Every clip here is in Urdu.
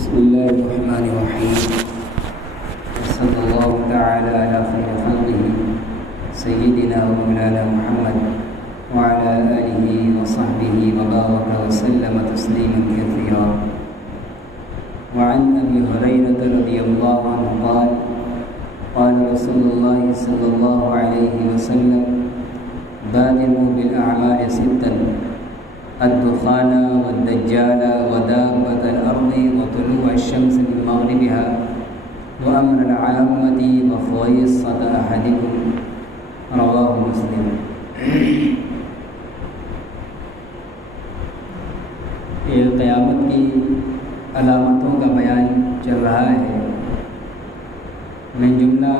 بسم الله الرحمن الرحيم. صلى الله تعالى على خير خلقه سيدنا ومولانا محمد وعلى آله وصحبه وبارك وسلم تسليما كثيرا. وعن أبي هريرة رضي الله عنه قال قال رسول الله صلى الله عليه وسلم بادروا بالأعمال ستا: الدخان والدجال ودابة الأرض وطلوع الشمس من مغربها وأمر العامة وخويصة أحدكم. رواه مسلم. یہ قیامت کی علامتوں کا بیان چل رہا ہے. من جملہ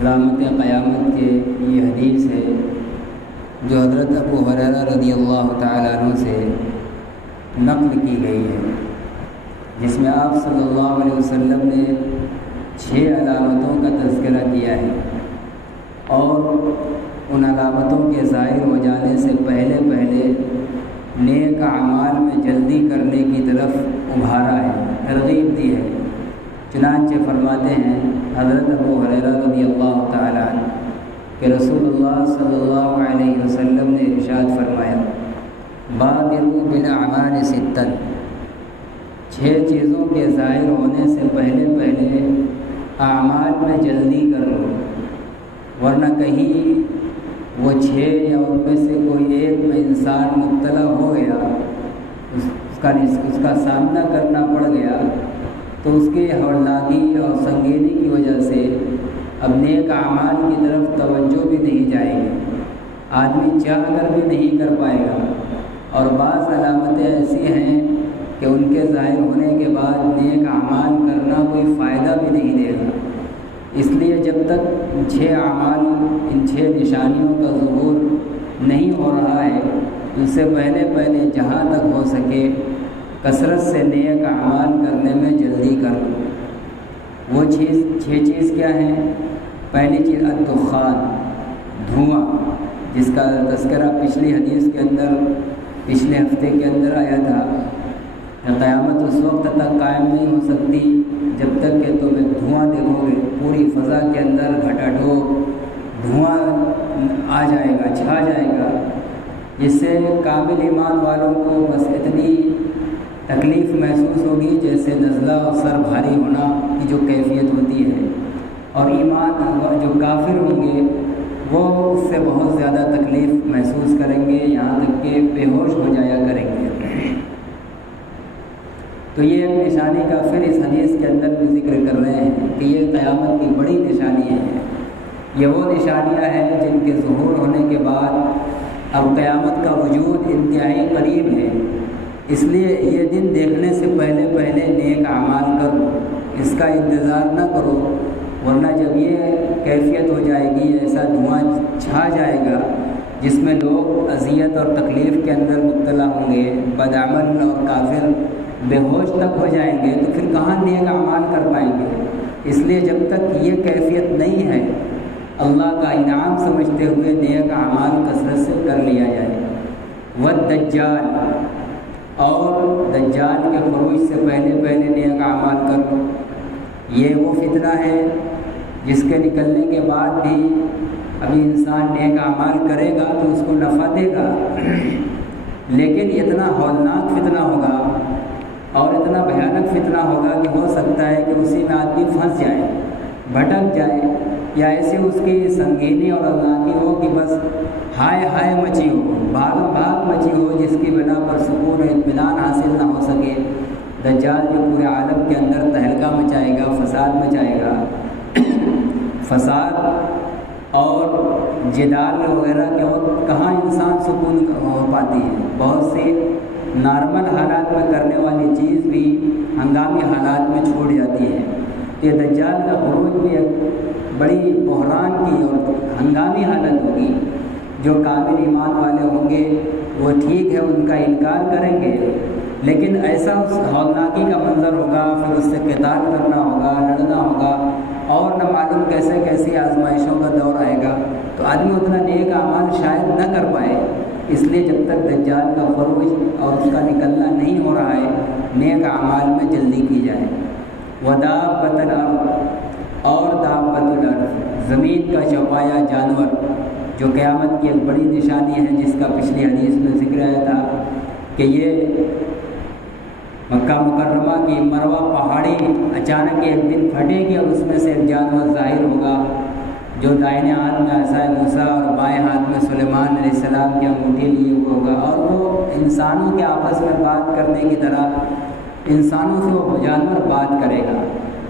علامت قیامت کے یہ حدیث ہے جو حضرت ابو ہریرہ رضی اللہ تعالیٰ عنہ سے نقل کی گئی ہے، جس میں آپ صلی اللہ علیہ وسلم نے 6 علامتوں کا تذکرہ کیا ہے اور ان علامتوں کے ظاہر ہو جانے سے پہلے نیک اعمال میں جلدی کرنے کی طرف ابھارا ہے، ترغیب دی ہے. چنانچہ فرماتے ہیں حضرت ابو ہریرہ رضی اللہ تعالیٰ عنہ کہ رسول اللہ صلی اللہ علیہ وسلم نے ارشاد فرمایا: بادروا بالاعمال ستا، 6 چیزوں کے ظاہر ہونے سے پہلے اعمال میں جلدی کر لو، ورنہ کہیں وہ 6 یا ان میں سے کوئی ایک میں انسان مبتلا ہو گیا، اس کا سامنا کرنا پڑ گیا تو اس کے ہولناکی اور سنگینی کی وجہ سے اب نیک اعمال کی طرف توجہ بھی نہیں جائے گی، آدمی چاہ کر بھی نہیں کر پائے گا. اور بعض علامتیں ایسی ہیں کہ ان کے ظاہر ہونے کے بعد نیک اعمال کرنا کوئی فائدہ بھی نہیں دے گا. اس لیے جب تک ان 6 اعمال، ان 6 نشانیوں کا ظہور نہیں ہو رہا ہے، اس سے پہلے جہاں تک ہو سکے کثرت سے نیک اعمال کرنے میں جلدی کر. وہ 6 چیز کیا ہیں؟ پہلی چیز الدخان، دھواں، جس کا تذکرہ پچھلی حدیث کے اندر پچھلے ہفتے کے اندر آیا تھا. قیامت اس وقت تک قائم نہیں ہو سکتی جب تک کہ تم دھواں دیکھو گے. پوری فضا کے اندر گھٹاڈوب دھواں آ جائے گا، چھا جائے گا، جس سے کامل ایمان والوں کو بس اتنی تکلیف محسوس ہوگی جیسے نزلہ اور سر بھاری ہونا کی جو کیفیت ہوتی ہے. اور ایمان جو کافر ہوں گے وہ اس سے بہت زیادہ تکلیف محسوس کریں گے، یہاں تک کہ بے ہوش ہو جایا کریں گے. تو یہ ایک نشانی کا پھر اس حدیث کے اندر بھی ذکر کر رہے ہیں کہ یہ قیامت کی بڑی نشانی ہے. یہ وہ نشانیاں ہیں جن کے ظہور ہونے کے بعد اب قیامت کا وجود انتہائی قریب ہے. اس لیے یہ دن دیکھنے سے پہلے نیک اعمال کرو، اس کا انتظار نہ کرو، ورنہ جب یہ کیفیت ہو جائے گی، ایسا دھواں چھا جائے گا جس میں لوگ اذیت اور تکلیف کے اندر مبتلا ہوں گے، بدعمل اور کافر بے ہوش تک ہو جائیں گے، تو پھر کہاں نیک اعمال کر پائیں گے. اس لیے جب تک یہ کیفیت نہیں ہے، اللہ کا انعام سمجھتے ہوئے نیک اعمال کثرت سے کر لیا جائے. والدجال، اور دجال کے خروج سے پہلے نیک اعمال کرو. یہ وہ فتنہ ہے جس کے نکلنے کے بعد بھی ابھی انسان نیک اعمال کرے گا تو اس کو نفع دے گا، لیکن اتنا ہولناک فتنہ ہوگا اور اتنا بھیانک فتنہ ہوگا کہ ہو سکتا ہے کہ اسی میں آدمی پھنس جائے، بھٹک جائے، یا ایسے اس کی سنگینی اور ہولناکی ہو کہ بس ہائے مچی ہو، بھاگ مچی ہو، جس کی بنا پر سکون و اطمینان حاصل نہ ہو سکے. دجال جو پورے عالم کے اندر تہلکہ مچائے گا، فساد مچائے گا. فساد اور جدال وغیرہ کے وقت کہاں انسان سکون ہو پاتی ہے. بہت سی نارمل حالات میں کرنے والی چیز بھی ہنگامی حالات میں چھوٹ جاتی ہے. یہ دجال کا خروج بھی ایک بڑی بحران کی اور ہنگامی حالت ہوگی. جو کامل ایمان والے ہوں گے وہ ٹھیک ہے، ان کا انکار کریں گے، لیکن ایسا اس ہولناکی کا منظر ہوگا، پھر اس سے قتال کرنا ہوگا، لڑنا ہوگا، اور نہ معلوم کیسی آزمائشوں کا دور آئے گا، تو آدمی اتنا نیک اعمال شاید نہ کر پائے. اس لیے جب تک دجال کا خروج اور اس کا نکلنا نہیں ہو رہا ہے نیک اعمال میں جلدی کی جائے۔ ودابۃ الارض، اور دابۃ الارض زمین کا چوپایا جانور، جو قیامت کی ایک بڑی نشانی ہے، جس کا پچھلی حدیث میں ذکر آیا تھا کہ یہ مکہ مکرمہ کی مروہ پہاڑی اچانک ایک دن پھٹے گی اور اس میں سے ایک جانور ظاہر ہوگا جو دائنے ہاتھ میں عصائے موسیٰ اور بائیں ہاتھ میں سلیمان علیہ السلام کی انگوٹھی لیے ہوئے ہوگا، اور وہ انسانوں کے آپس میں بات کرنے کی طرح انسانوں سے وہ جانور بات کرے گا۔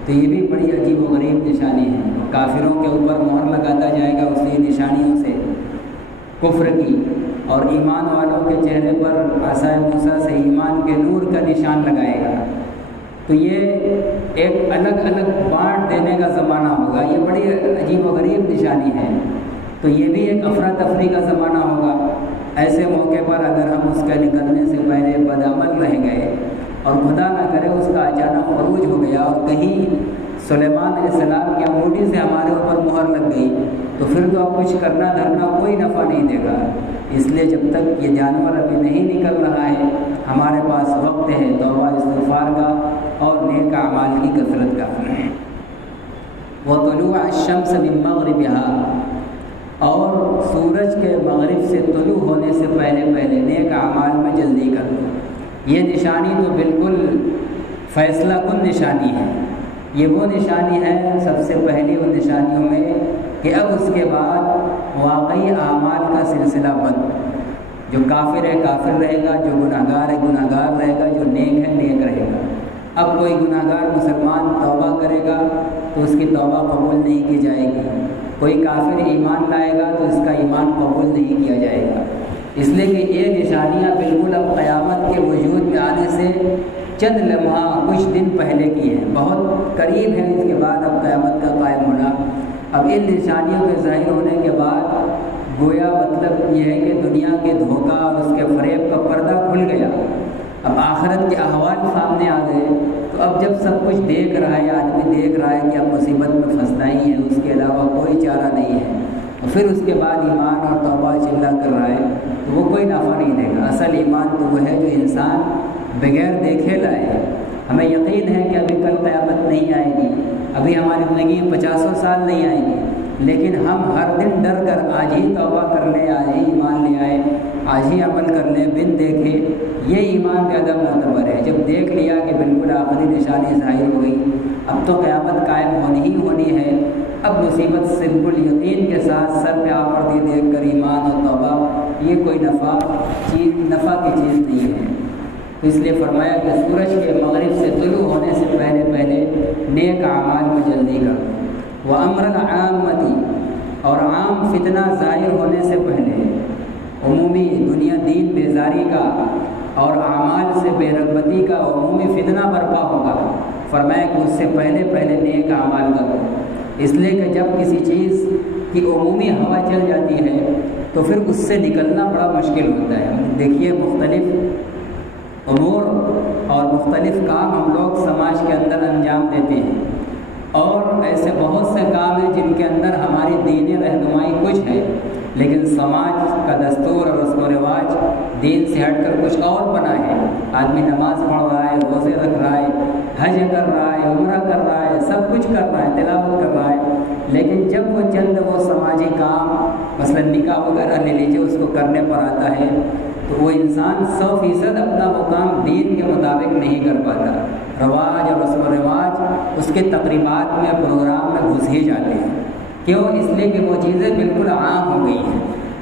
تو یہ بھی بڑی عجیب و غریب نشانی ہے۔ کافروں کے اوپر مہر لگاتا جائے گا اسی نشانیوں سے کفر کی، اور ایمان والوں کے چہرے پر عصائے موسیٰ سے ایمان کے نور کا نشان لگائے گا۔ تو یہ ایک الگ الگ بانٹ دینے کا زمانہ ہوگا، یہ بڑی عجیب و غریب نشانی ہے۔ تو یہ بھی ایک افراتفری کا زمانہ ہوگا۔ ایسے موقع پر اگر ہم اس کے نکلنے سے پہلے بدعمل رہ گئے اور خدا نہ کرے اس کا اچانک خروج ہو گیا اور کہیں سلیمان علیہ السلام کی انگوٹھی سے ہمارے اوپر مہر لگ گئی، تو پھر تو اب کچھ کرنا دھرنا کوئی نفع نہیں دے گا۔ اس لیے جب تک یہ جانور ابھی نہیں نکل رہا ہے، ہمارے پاس وقت ہے توبہ استغفار کا اور نیک اعمال کی کثرت کا۔ وطلوع الشمس من مغربها، اور سورج کے مغرب سے طلوع ہونے سے پہلے پہلے نیک اعمال میں جلدی کر دو۔ یہ نشانی تو بالکل فیصلہ کن نشانی ہے۔ یہ وہ نشانی ہے سب سے پہلی ان نشانیوں میں کہ اب اس کے بعد واقعی اعمال کا سلسلہ بند۔ جو کافر ہے کافر رہے گا، جو گناہ گار ہے گناہ گار رہے گا، جو نیک ہے نیک رہے گا۔ اب کوئی گناہ گار مسلمان توبہ کرے گا تو اس کی توبہ قبول نہیں کی جائے گی، کوئی کافر ایمان لائے گا تو اس کا ایمان قبول نہیں کیا جائے گا۔ اس لیے کہ یہ نشانیاں بالکل اب قیامت کے وجود میں آنے سے چند لمحہ کچھ دن پہلے کی ہیں، بہت قریب ہے اس کے بعد اب قیامت کا قائم ہونا۔ اب ان نشانیوں کے ظاہر ہونے کے بعد گویا مطلب یہ ہے کہ دنیا کے دھوکہ اور اس کے فریب کا پردہ کھل گیا، اب آخرت کے احوال سامنے آ گئے۔ تو اب جب سب کچھ دیکھ رہا ہے، آدمی دیکھ رہا ہے کہ اب مصیبت میں پھنسنا ہی ہے، اس کے علاوہ کوئی چارہ نہیں ہے، اور پھر اس کے بعد ایمان اور توبہ چلا کر رہا ہے تو وہ کوئی نفع نہیں دے گا۔ اصل ایمان تو وہ ہے جو انسان بغیر دیکھے لائے۔ ہمیں یقین ہے کہ ابھی کل قیامت نہیں آئے گی، ابھی ہماری زندگی 50 سال نہیں آئے گی، لیکن ہم ہر دن ڈر کر آج ہی توبہ کر لیں، آج ہی ایمان لے آئے، آج ہی عمل کر لیں بن دیکھے، یہ ایمان زیادہ معتبر ہے۔ جب دیکھ لیا کہ بالکل آخری نشانی ظاہر ہو گئی، اب تو قیامت قائم ہونی ہی ہونی ہے، اب مصیبت سے بالکل یقین کے ساتھ سر پہ آ پڑتی دیکھ کر ایمان اور توبہ یہ کوئی نفع کی چیز نہیں ہے۔ تو اس لیے فرمایا کہ سورج کے مغرب سے طلوع ہونے سے پہلے پہلے نیک اعمال میں جلدی کرو۔ وَأَمْرَ الْعَامَّةِ، اور عام فتنہ ظاہر ہونے سے پہلے عمومی دنیا دین بیزاری کا اور اعمال سے بے رغبتی کا عمومی فتنہ برپا ہوگا، فرمایا کہ اس سے پہلے پہلے نیک اعمال کرو۔ اس لیے کہ جب کسی چیز کی عمومی ہوا چل جاتی ہے تو پھر اس سے نکلنا بڑا مشکل ہوتا ہے۔ دیکھیے مختلف امور اور مختلف کام ہم لوگ سماج کے اندر انجام دیتے ہیں، اور ایسے بہت سے کام ہیں جن کے اندر ہماری دینی رہنمائی کچھ ہے، لیکن سماج کا دستور اور رسم و رواج دین سے ہٹ کر کچھ اور بنا ہے۔ آدمی نماز پڑھ رہا ہے، روزے رکھ رہا ہے، حج کر رہا ہے، عمرہ کر رہا ہے، سب کچھ کر رہا ہے، تلاوت کر رہا ہے، لیکن جب وہ چند وہ سماجی کام مثلا نکاح وغیرہ لے لیجیے اس کو کرنے پر آتا ہے تو وہ انسان 100% اپنا وہ کام دین کے مطابق نہیں کر پاتا۔ رواج اور رسم و رواج اس کے تقریبات میں پروگرام میں گھس ہی جاتے ہیں۔ کیوں؟ اس لیے کہ وہ چیزیں بالکل عام ہو گئی ہیں۔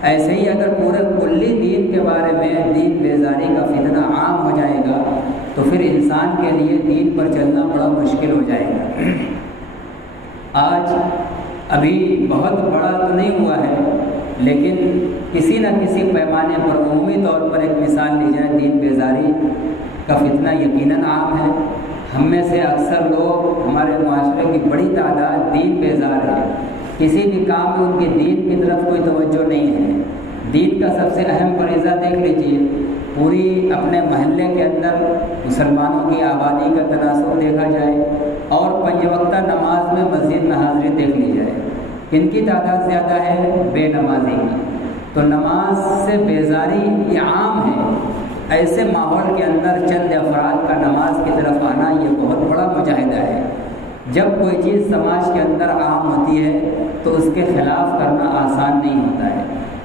ایسے ہی اگر پورے کلی دین کے بارے میں دین بیزاری کا فتنہ عام ہو جائے گا تو پھر انسان کے لیے دین پر چلنا بڑا مشکل ہو جائے گا۔ آج ابھی بہت بڑا تو نہیں ہوا ہے، لیکن کسی نہ کسی پیمانے پر عمومی طور پر ایک مثال لی جائے، دین بیزاری کا فتنہ یقیناً عام ہے۔ ہم میں سے اکثر لوگ، ہمارے معاشرے کی بڑی تعداد دین بیزار ہے، کسی بھی کام میں ان کے دین کی طرف کوئی توجہ نہیں ہے۔ دین کا سب سے اہم فریضہ دیکھ لیجیے، پوری اپنے محلے کے اندر مسلمانوں کی آبادی کا تناسب دیکھا جائے اور 5 وقتہ نماز میں مسجد میں حاضری دیکھ لی جائے، ان کی تعداد زیادہ ہے بے نمازی کی۔ تو نماز سے بیزاری یہ عام ہے، ایسے ماحول کے اندر چند افراد کا نماز کی طرف آنا یہ بہت بڑا مجاہدہ ہے۔ جب کوئی چیز سماج کے اندر عام ہوتی ہے تو اس کے خلاف کرنا آسان نہیں ہوتا ہے۔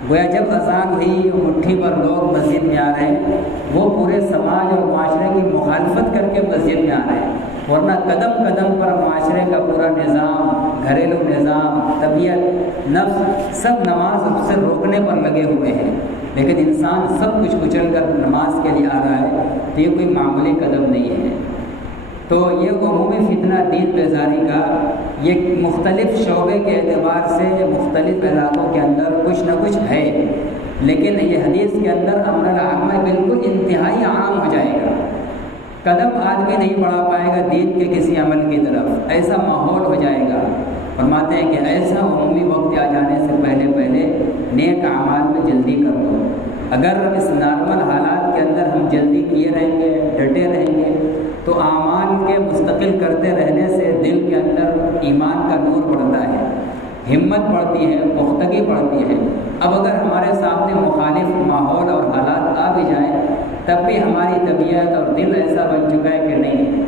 گویا جب اذان ہوئی مٹھی پر لوگ مسجد میں آ رہے ہیں، وہ پورے سماج اور معاشرے کی مخالفت کر کے مسجد میں آ رہے ہیں، ورنہ قدم قدم پر معاشرے کا پورا نظام، گھریلو نظام، طبیعت، نفس سب نماز سے روکنے پر لگے ہوئے ہیں، لیکن انسان سب کچھ کچل کر نماز کے لیے آ رہا ہے تو یہ کوئی معمولی قدم نہیں ہے۔ تو یہ عمومی فتنہ دین بیزاری کا یہ مختلف شعبے کے اعتبار سے مختلف علاقوں کے اندر کچھ نہ کچھ ہے، لیکن یہ حدیث کے اندر امر العامہ بالکل انتہائی عام ہو جائے گا۔ قدم آدمی نہیں بڑھا پائے گا دین کے کسی عمل کی طرف، ایسا ماحول ہو جائے گا۔ فرماتے ہیں کہ ایسا عمومی وقت آ جانے سے پہلے پہلے نیک اعمال میں جلدی کر لو۔ اگر اس نارمل حالات کے اندر ہم جلدی کیے رہیں گے، ڈٹے رہیں گے، تو اعمال کے مستقل کرتے رہنے سے دل کے اندر ایمان کا نور بڑھتا ہے، ہمت بڑھتی ہے، پختگی بڑھتی ہے۔ اب اگر ہمارے سامنے مخالف ماحول اور حالات آ بھی جائیں تب بھی ہماری طبیعت اور دل ایسا بن چکا ہے کہ نہیں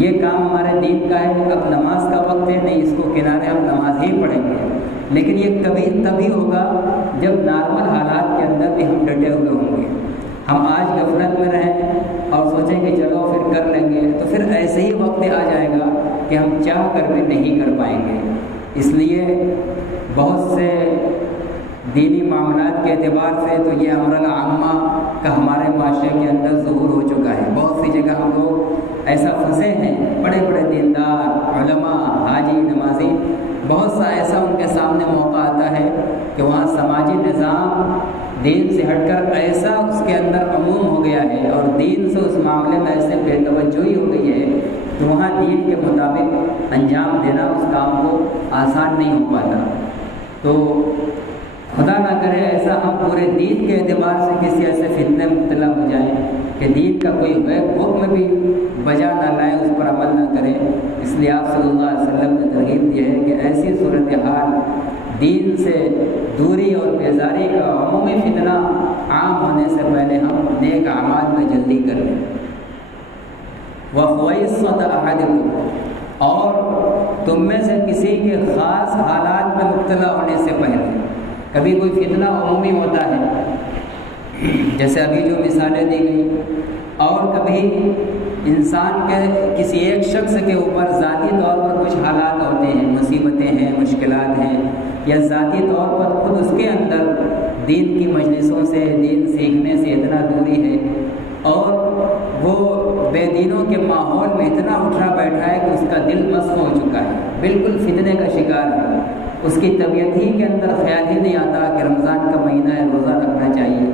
یہ کام ہمارے دین کا ہے، اب نماز کا وقت ہے، نہیں اس کو کنارے ہم نماز ہی پڑھیں گے۔ لیکن یہ کبھی تبھی ہوگا جب نارمل حالات کے اندر بھی ہم ڈٹے ہوئے ہوں گے۔ ہم آج غفلت میں رہیں اور سوچیں کہ چلو پھر کر لیں گے تو پھر ایسے ہی وقت آ جائے گا کہ ہم چاہ کر بھی نہیں کر پائیں گے۔ اس لیے بہت سے دینی معاملات کے اعتبار سے تو یہ امر العامہ کا ہمارے معاشرے کے اندر ظہور ہو چکا ہے۔ بہت سی جگہ ہم لوگ ایسا پھنسے ہیں، بڑے بڑے دیندار، علماء، حاجی، نمازی، بہت سا ایسا ان کے سامنے موقع آتا ہے کہ وہاں سماجی نظام دین سے ہٹ کر ایسا اس کے اندر عموم ہو گیا ہے اور دین سے اس معاملے میں ایسے بے توجہی ہو گئی ہے کہ وہاں دین کے مطابق انجام دینا اس کام کو آسان نہیں ہو پاتا۔ تو خدا نہ کرے ایسا ہم پورے دین کے اعتبار سے کسی ایسے فتنے میں مبتلا ہو جائیں کہ دین کا کوئی حکم بھی بجا نہ لائیں، اس پر عمل نہ کریں۔ اس لیے آپ صلی اللہ علیہ وسلم نے ترغیب دی ہے کہ ایسی صورتحال دین سے دوری اور بیزاری کا عمومی فتنہ عام ہونے سے پہلے ہم نیک اعمال میں جلدی کر لیں۔ وَخُوَيْصَةَ أَحَدِكُمْ، اور تم میں سے کسی کے خاص حالات میں مبتلا ہونے سے پہلے، کبھی کوئی فتنہ عمومی ہوتا ہے جیسے ابھی جو مثالیں دی گئی، اور کبھی انسان کے کسی ایک شخص کے اوپر ذاتی طور پر کچھ حالات ہوتے ہیں، مصیبتیں ہیں، مشکلات ہیں، یا ذاتی طور پر خود اس کے اندر دین کی مجلسوں سے، دین سیکھنے سے اتنا دوری ہے اور وہ بے دینوں کے ماحول میں اتنا اٹھا بیٹھا ہے کہ اس کا دل مسخ ہو چکا ہے، بالکل فتنے کا شکار ہے۔ اس کی طبیعت ہی کے اندر خیال ہی نہیں آتا کہ رمضان کا مہینہ ہے، روزہ رکھنا چاہیے،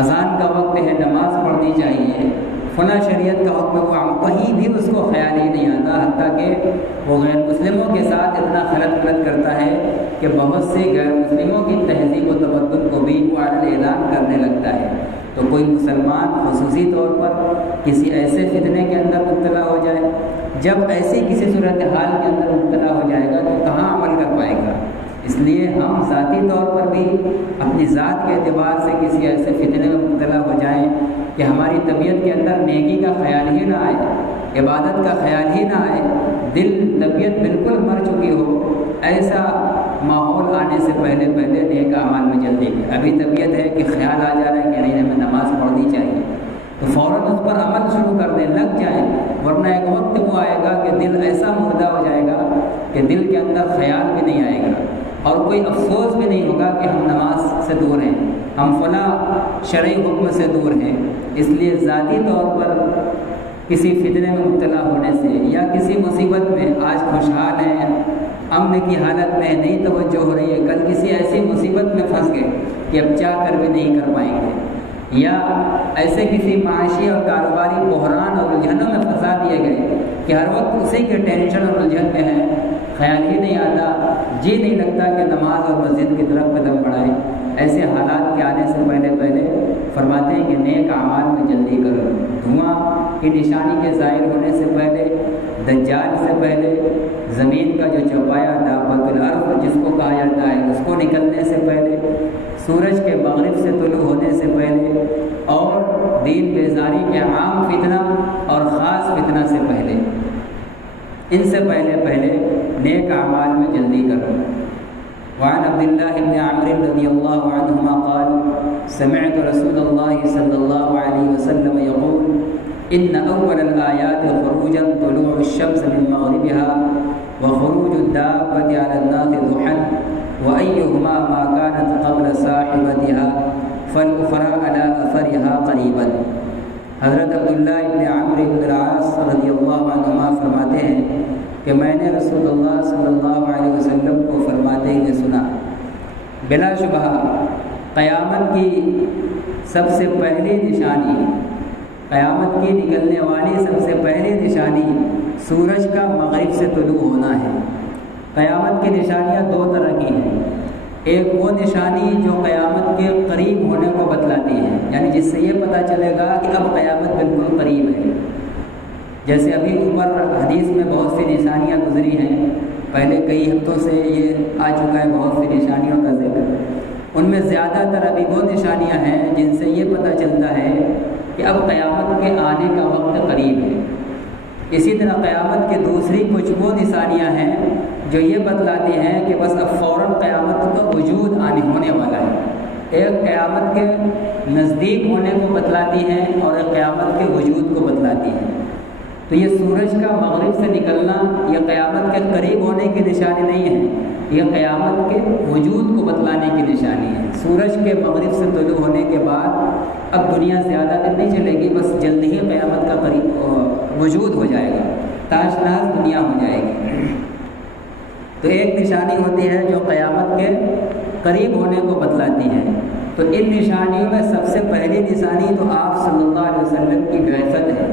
اذان کا وقت ہے، نماز پڑھنی چاہیے، فلاں شریعت کا حکم ہے، کہیں بھی اس کو خیال ہی نہیں آتا، حتیٰ کہ وہ غیر مسلموں کے ساتھ اتنا خلط کرتا ہے کہ بہت سے غیر مسلموں کی تہذیب و تمدن کو بھی وہ اعلان کرنے لگتا ہے۔ تو کوئی مسلمان خصوصی طور پر کسی ایسے فتنے کے اندر مبتلا ہو جائے، جب ایسی کسی صورتحال کے اندر مبتلا ہو جائے گا تو کہاں عمل کر پائے گا؟ اس لیے ہم ذاتی طور پر بھی اپنی ذات کے اعتبار سے کسی ایسے فتنے میں مبتلا ہو جائیں کہ ہماری طبیعت کے اندر نیکی کا خیال ہی نہ آئے، عبادت کا خیال ہی نہ آئے، دل طبیعت بالکل مر چکی ہو، ایسا ماحول آنے سے پہلے نیک اعمال میں جلدی کی۔ ابھی طبیعت ہے کہ خیال آ جا رہا ہے کہ نہیں ہمیں نماز پڑھنی چاہیے، تو فوراً اس پر عمل شروع کر دیں، لگ جائیں، ورنہ ایک وقت وہ آئے گا کہ دل ایسا مردہ ہو جائے گا کہ دل کے اندر خیال بھی نہیں آئے گا اور کوئی افسوس بھی نہیں ہوگا کہ ہم نماز سے دور ہیں، ہم فلاں شرعی حکم سے دور ہیں۔ اس لیے ذاتی طور پر کسی فتنے میں مبتلا ہونے سے یا کسی مصیبت میں، آج خوشحال ہیں، امن کی حالت میں نہیں توجہ ہو رہی ہے، کل کسی ایسی مصیبت میں پھنس گئے کہ اب چاہ کر بھی نہیں کر پائیں گے، یا ایسے کسی معاشی اور کاروباری بحران اور الجھنوں میں پھنسا دیے گئے کہ ہر وقت اسی کے ٹینشن اور الجھن میں ہیں، خیال ہی نہیں آتا، جی نہیں لگتا کہ نماز اور مسجد کی طرف قدم بڑھائیں۔ ایسے حالات کے آنے سے پہلے فرماتے ہیں کہ نیک اعمال میں جلدی کرو، دھواں کی نشانی کے ظاہر ہونے سے پہلے دجال سے پہلے، زمین کا جو چوپایا دابۃ الارض جس کو کہا جاتا ہے اس کو نکلنے سے پہلے، سورج کے مغرب سے طلوع ہونے سے پہلے، اور دین بیزاری کے عام فتنہ اور خاص فتنہ سے پہلے، ان سے پہلے نیک اعمال میں جلدی کرو۔ وعن عبد الله بن عمرو رضي الله عنهما قال سمعت رسول الله صلى الله عليه وسلم يقول إن أول الآيات خروجا طلوع الشمس من مغربها وخروج الدابة على الناس ضحى وأيهما ما كانت قبل صاحبتها فالأخرى على أثرها قريبا۔ حضرت عبداللہ ابن عمرو بن العاص رضی اللہ عنہما فرماتے ہیں کہ میں نے رسول اللہ صلی اللہ علیہ وسلم کو فرماتے ہوئے سنا، بلا شبہ قیامت کی سب سے پہلی نشانی، قیامت کی نکلنے والی سب سے پہلی نشانی سورج کا مغرب سے طلوع ہونا ہے۔ قیامت کی نشانیاں دو طرح کی ہیں، ایک وہ نشانی جو قیامت کے قریب ہونے کو بتلاتی ہے، یعنی جس سے یہ پتہ چلے گا کہ اب قیامت بالکل قریب ہے، جیسے ابھی اوپر حدیث میں بہت سی نشانیاں گزری ہیں، پہلے کئی ہفتوں سے یہ آ چکا ہے بہت سی نشانیوں کا ذکر، ان میں زیادہ تر ابھی وہ نشانیاں ہیں جن سے یہ پتہ چلتا ہے کہ اب قیامت کے آنے کا وقت قریب ہے۔ اسی طرح قیامت کی دوسری کچھ وہ نشانیاں ہیں جو یہ بتلاتی ہیں کہ بس اب فوراً قیامت کا وجود ہونے والا ہے، ایک قیامت کے نزدیک ہونے کو بتلاتی ہیں اور ایک قیامت کے وجود کو بتلاتی ہیں۔ تو یہ سورج کا مغرب سے نکلنا یہ قیامت کے قریب ہونے کی نشانی نہیں ہے، یہ قیامت کے وجود کو بتلانے کی نشانی ہے۔ سورج کے مغرب سے طلوع ہونے کے بعد اب دنیا زیادہ دن نہیں چلے گی، بس جلد ہی قیامت کا قریب وجود ہو جائے گا، تاش ناز دنیا ہو جائے گی۔ تو ایک نشانی ہوتی ہے جو قیامت کے قریب ہونے کو بتلاتی ہے، تو ان نشانیوں میں سب سے پہلی نشانی تو آپ صلی اللہ علیہ وسلم کی بعثت ہے۔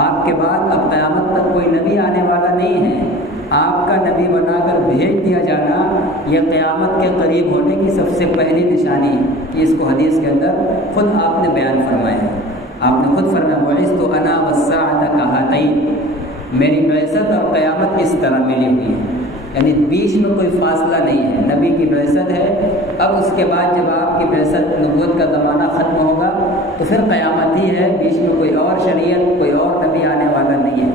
آپ کے بعد اب قیامت تک کوئی نبی آنے والا نہیں ہے، آپ کا نبی بنا کر بھیج دیا جانا یہ قیامت کے قریب ہونے کی سب سے پہلی نشانی ہے، کہ اس کو حدیث کے اندر خود آپ نے بیان فرمایا ہے۔ آپ نے خود فرمایا بعثت انا والساعة کہاتین، میری بعثت اور قیامت اس طرح ملی ہوئی ہے، یعنی بیچ میں کوئی فاصلہ نہیں ہے، نبی کی بعثت ہے، اب اس کے بعد جب آپ کی بعثت نبوت کا زمانہ ختم ہوگا تو پھر قیامت ہی ہے، بیچ میں کوئی اور شریعت کوئی اور نبی آنے والا نہیں ہے۔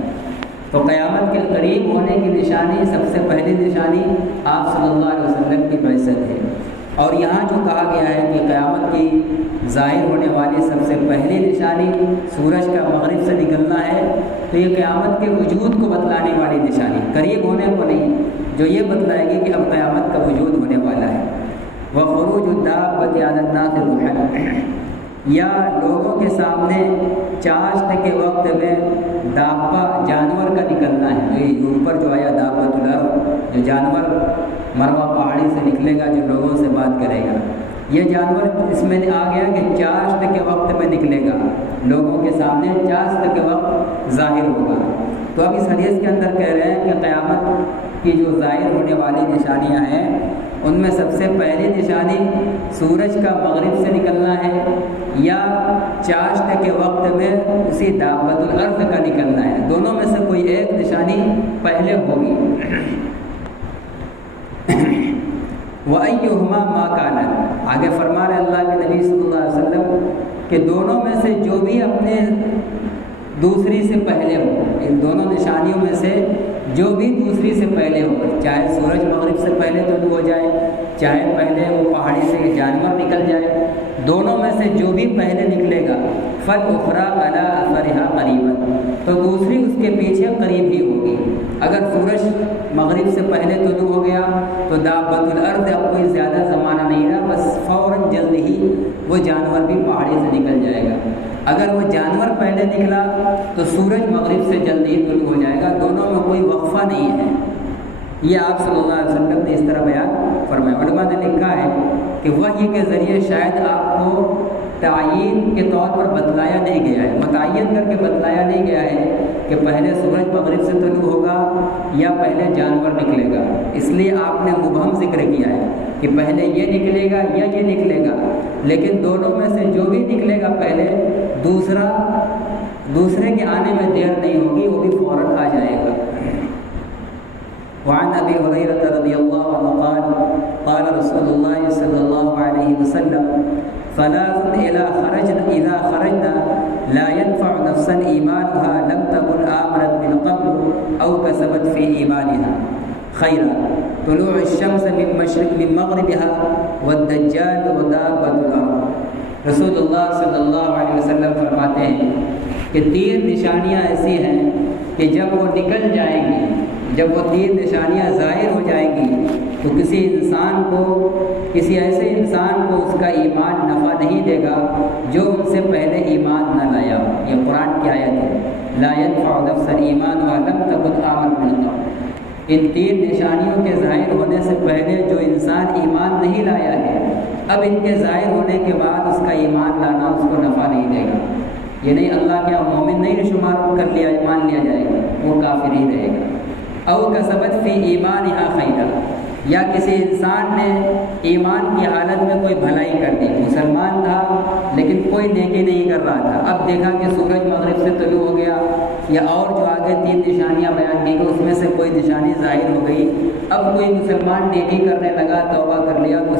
تو قیامت کے قریب ہونے کی نشانی سب سے پہلی نشانی آپ صلی اللہ علیہ وسلم کی بعثت ہے۔ اور یہاں جو کہا گیا ہے کہ قیامت کی ظاہر ہونے والی سب سے پہلی نشانی سورج کا مغرب سے نکلنا ہے، تو یہ قیامت کے وجود کو بتلانے والی نشانی، قریب ہونے کو نہیں، جو یہ بتلائے گی کہ اب قیامت کا وجود ہونے والا ہے۔ وَخُرُوجُ الدَّابَّةِ عَلَى النَّاسِ ضُحًى، یا لوگوں کے سامنے چاشت کے وقت میں دابہ جانور کا نکلنا ہے، جو اوپر جو آیا دابۃ الارض، جو جانور مروہ پہاڑی سے نکلے گا، جو لوگوں سے بات کرے گا، یہ جانور اس میں آ گیا کہ چاشت کے وقت میں نکلے گا، لوگوں کے سامنے چاشت کے وقت ظاہر ہوگا۔ تو اب اس حدیث کے اندر کہہ رہے ہیں کہ قیامت کی جو ظاہر ہونے والی نشانیاں ہیں ان میں سب سے پہلی نشانی سورج کا مغرب سے نکلنا ہے یا چاشت کے وقت میں اسی دابۃ الارض کا نکلنا ہے، دونوں میں سے کوئی ایک نشانی پہلے ہوگی۔ وَأَيُّهُمَا مَا كَانَ، آگے فرما رہے اللہ کے نبی صلی اللہ علیہ وسلم کہ دونوں میں سے جو بھی اپنے دوسری سے پہلے ہو، ان دونوں نشانیوں میں سے جو بھی دوسری سے پہلے ہو، چاہے سورج مغرب سے پہلے طلوع ہو جائے، چاہے پہلے وہ پہاڑی سے جانور نکل جائے، دونوں میں سے جو بھی پہلے نکلے گا فَالْأُخْرَىٰ عَلَىٰ أَثَرِهَا قَرِيبًا، تو دوسری اس کے پیچھے قریب ہی ہوگی۔ اگر سورج مغرب سے پہلے طلوع ہو گیا تو دابۃ الارض اب کوئی زیادہ زمانہ نہیں رہا، بس فوراً جلد ہی وہ جانور بھی پہاڑی سے نکل جائے گا۔ اگر وہ جانور پہلے نکلا تو سورج مغرب سے جلد ہی طلوع ہو جائے گا، دونوں میں کوئی وقفہ نہیں ہے۔ یہ آپ صلی اللہ علیہ وسلم نے اس طرح بیان فرمایا۔ علماء نے لکھا ہے کہ وحی کے ذریعے شاید آپ کو تعین کے طور پر بتلایا نہیں گیا ہے، متعین کر کے بتلایا نہیں گیا ہے کہ پہلے سورج مغرب سے طلوع ہوگا یا پہلے جانور نکلے گا، اس لیے آپ نے مبہم ذکر کیا ہے کہ پہلے یہ نکلے گا یا یہ نکلے گا، لیکن دونوں میں سے جو بھی نکلے گا پہلے دوسرا دوسرے کے آنے میں دیر نہیں ہوگی، وہ بھی فوراً آ جائے گا۔ وعن ابی ہریرہ رضی اللہ عنہ قال قال رسول اللہ صلی اللہ علیہ وسلم ثلاث اذا خرجنا لا ينفع نفسا ایمانها لم تكن آمنت من قبل او كسبت في ایمانها خیرا، طلوع الشمس من مغربها والدجال ودابۃ الارض۔ رسول اللہ صلی اللہ علیہ وسلم فرماتے ہیں کہ 3 نشانیاں ایسی ہیں کہ جب وہ نکل جائیں گی، جب وہ 3 نشانیاں ظاہر ہو جائیں گی تو کسی ایسے انسان کو اس کا ایمان نفع نہیں دے گا جو ان سے پہلے ایمان نہ لایا ہو۔ یہ قرآن کی آیت ہے، لا ينفع نفسا ایمانها لم تكن آمنت من قبل۔ ان 3 نشانیوں کے ظاہر ہونے سے پہلے جو انسان ایمان نہیں لایا ہے، اب ان کے ظاہر ہونے کے بعد اس کا ایمان لانا اس کو نفع نہیں دے گا۔ یہ نہیں اللہ کے مومن نہیں شمار کر لیا، مان لیا جائے گا، وہ کافر ہی رہے گا۔ او کسبت فی ایمانها خیرا، یا کسی انسان نے ایمان کی حالت میں کوئی بھلائی کر دی، مسلمان تھا لیکن کوئی نیکی نہیں کر رہا تھا، اب دیکھا کہ سورج مغرب سے طلوع ہو گیا، یا اور جو آگے 3 نشانیاں بیان کی گئی اس میں سے کوئی نشانی ظاہر ہو گئی، اب کوئی مسلمان نیکی کرنے لگا، توبہ کر لیا تو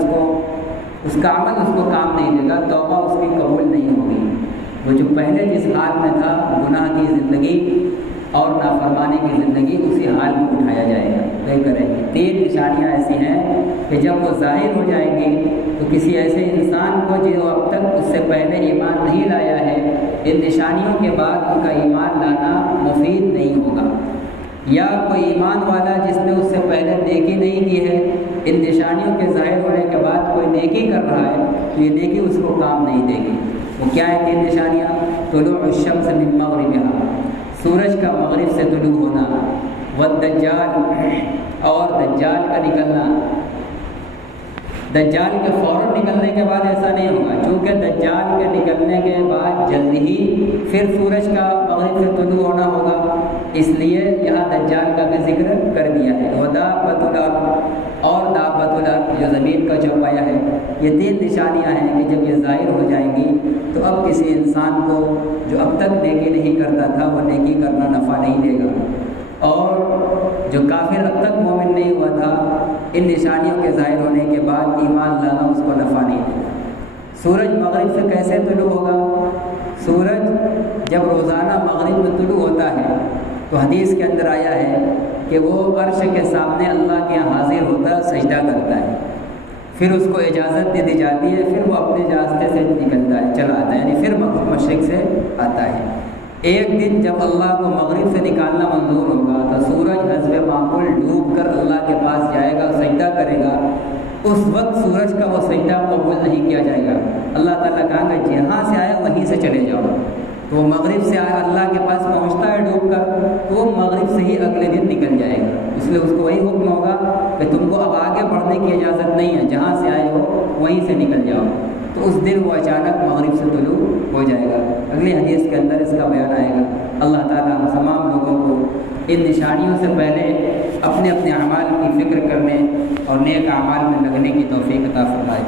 اس کا عمل اس کو کام نہیں دے گا، توبہ اس کی قبول نہیں ہوگی۔ وہ جو پہلے جس حال میں تھا، گناہ کی زندگی اور نافرمانی کی زندگی، اسی حال میں اٹھایا جائے گا۔ طے کریں گے 3 نشانیاں ایسی ہیں کہ جب وہ ظاہر ہو جائیں گی تو کسی ایسے انسان کو جو اب تک اس سے پہلے ایمان نہیں لایا ہے، ان نشانیوں کے بعد ان کا ایمان لانا مفید نہیں ہوگا۔ یا کوئی ایمان والا جس نے اس سے پہلے نیکی نہیں کی ہے، ان نشانیوں کے ظاہر ہونے کے بعد کوئی نیکی کر رہا ہے تو یہ نیکی اس کو کام نہیں دے گی۔ وہ کیا ہے 3 نشانیاں؟ طلوع الشمس من مغربها، سورج کا مغرب سے طلوع ہونا، والدجال، اور دجال کا نکلنا۔ دجال کے فوراً نکلنے کے بعد ایسا نہیں ہوگا، چونکہ دجال کے نکلنے کے بعد جلدی ہی پھر سورج کا مغرب سے طلوع ہونا ہوگا، اس لیے یہاں دجال کا بھی ذکر کر دیا ہے۔ ودابۃ الارض، اور دابۃ الارض جو زمین کا چوپایا ہے۔ یہ 3 نشانیاں ہیں کہ جب یہ ظاہر ہو جائیں گی تو اب کسی انسان کو جو اب تک نیکی نہیں کرتا تھا وہ نیکی کرنا نفع نہیں دے گا، اور جو کافر اب تک مومن نہیں ہوا تھا، ان نشانیوں کے ظاہر ہونے کے بعد ایمان لانا اس کو نفع نہیں دے گا۔ سورج مغرب سے کیسے طلوع ہوگا؟ سورج جب روزانہ مغرب میں طلوع ہوتا ہے تو حدیث کے اندر آیا ہے کہ وہ عرش کے سامنے اللہ کے یہاں حاضر ہوتا ہے، سجدہ کرتا ہے، پھر اس کو اجازت دے دی جاتی ہے، پھر وہ اپنے راستے سے نکلتا ہے، چلا آتا ہے، یعنی پھر مشرق سے آتا ہے۔ ایک دن جب اللہ کو مغرب سے نکالنا منظور ہوگا تو سورج حسب معمول ڈوب کر اللہ کے پاس جائے گا، سجدہ کرے گا، اس وقت سورج کا وہ سجدہ قبول نہیں کیا جائے گا۔ اللہ تعالیٰ کہا کہ جہاں سے آیا وہیں سے چلے جاؤ، تو وہ مغرب سے آیا اللہ کے پاس پہنچتا ہے ڈوب کر، تو وہ مغرب سے ہی اگلے دن نکل جائے گا، اس لیے اس کو وہی حکم ہوگا کہ تم کو اب آگے بڑھنے کی اجازت نہیں ہے، جہاں سے آئے ہو وہیں سے نکل جاؤ، تو اس دن وہ اچانک مغرب سے طلوع ہو جائے گا۔ اگلی حدیث کے اندر اس کا بیان آئے گا۔ اللہ تعالیٰ ہم تمام لوگوں کو ان نشانیوں سے پہلے اپنے اپنے اعمال کی فکر کرنے اور نیک اعمال میں لگنے کی توفیق عطا فرمائے۔